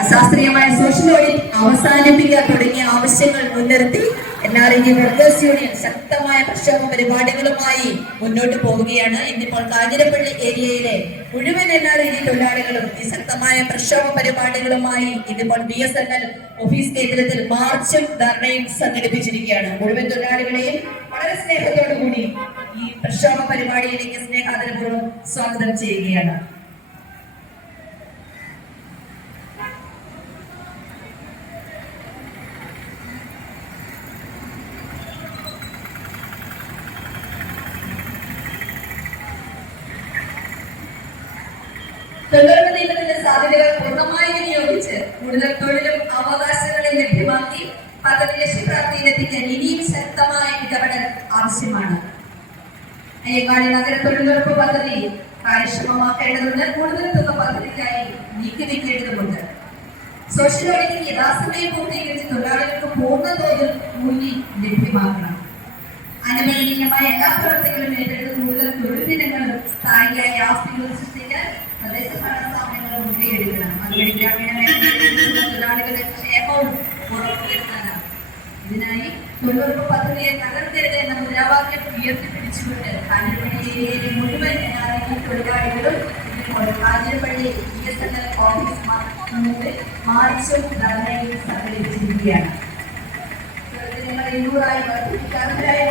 അശാസ്ത്രീയമായ social audit അവസാനിപ്പിക്കുക തുടങ്ങിയ ആവശ്യങ്ങൾ മുൻനിർത്തി എൻ ആർ വർക്കേഴ്സ് യൂണിയൻ ശക്തമായ പ്രക്ഷോഭ പരിപാടികളുമായി മുന്നോട്ട് പോവുകയാണ്. ഇന്നിപ്പോൾ കാഞ്ഞിരപ്പള്ളി ഏരിയയിലെ മുഴുവൻ എൻ ആർ ഐ തൊഴിലാളികളും ഈ ശക്തമായ പ്രക്ഷോഭ പരിപാടികളുമായി ഇന്നിപ്പോൾ B S N L office കേന്ദ്രത്തിൽ മാർച്ചും ധർണയും സംഘടിപ്പിച്ചിരിക്കുകയാണ്. മുഴുവൻ തൊഴിലാളികളെയും വളരെ സ്നേഹത്തോടു കൂടി ഈ പ്രക്ഷോഭ പരിപാടിയിലേക്ക് സ്നേഹാദരപൂർവം സ്വാഗതം ചെയ്യുകയാണ്. തൊഴിലുറപ്പ് നിയമത്തിന്റെ സാധ്യതകൾ പൂർണമായി വിനിയോഗിച്ച് കൂടുതൽ തൊഴിലും അവകാശങ്ങളും ലഭ്യമാക്കി പദ്ധതി ലക്ഷ്യപ്രാപ്തിയിലെത്തിക്കാൻ ഇനിയും ശക്തമായ ഇടപെടൽ ആവശ്യമാണ്. അയ്യങ്കാളി നഗര തൊഴിലുറപ്പ് പദ്ധതി കാര്യക്ഷമമാക്കേണ്ടതുണ്ട്. കൂടുതൽ തുക പദ്ധതിക്കായി നീക്കിവെക്കേണ്ടതുണ്ട്. സോഷ്യൽ ഓഡിറ്റിംഗ് യഥാസമയം പൂർത്തീകരിച്ച് തൊഴിലാളികൾക്ക് പൂർണ തോതിൽ കൂലി ലഭ്യമാക്കണം. അനുവദനീയമായ എല്ലാ പ്രവർത്തികളും ഏറ്റെടുത്ത് കൂടുതൽ തൊഴിൽ ദിനങ്ങളും സ്ഥായിയായ ആസ്തികളും തൊഴിലാളികളുടെ ക്ഷേമവും ഉറപ്പുവരുത്താനാണ് ഇതിനായി തൊഴിലുറപ്പ് പദ്ധതിയെ തകർക്കരുത് എന്ന മുദ്രാവാക്യം ഉയർത്തിപ്പിടിച്ചുകൊണ്ട് കാഞ്ഞിരപ്പള്ളി ഏരിയയിലെ മുഴുവൻ തൊഴിലാളികളും Kanjirappally B S N L office മുന്നിൽ മാർച്ചും ധർണയും സംഘടിപ്പിച്ചിരിക്കുകയാണ് ഇരുന്നൂറായി വർദ്ധിപ്പിക്കാൻ അർഹരായ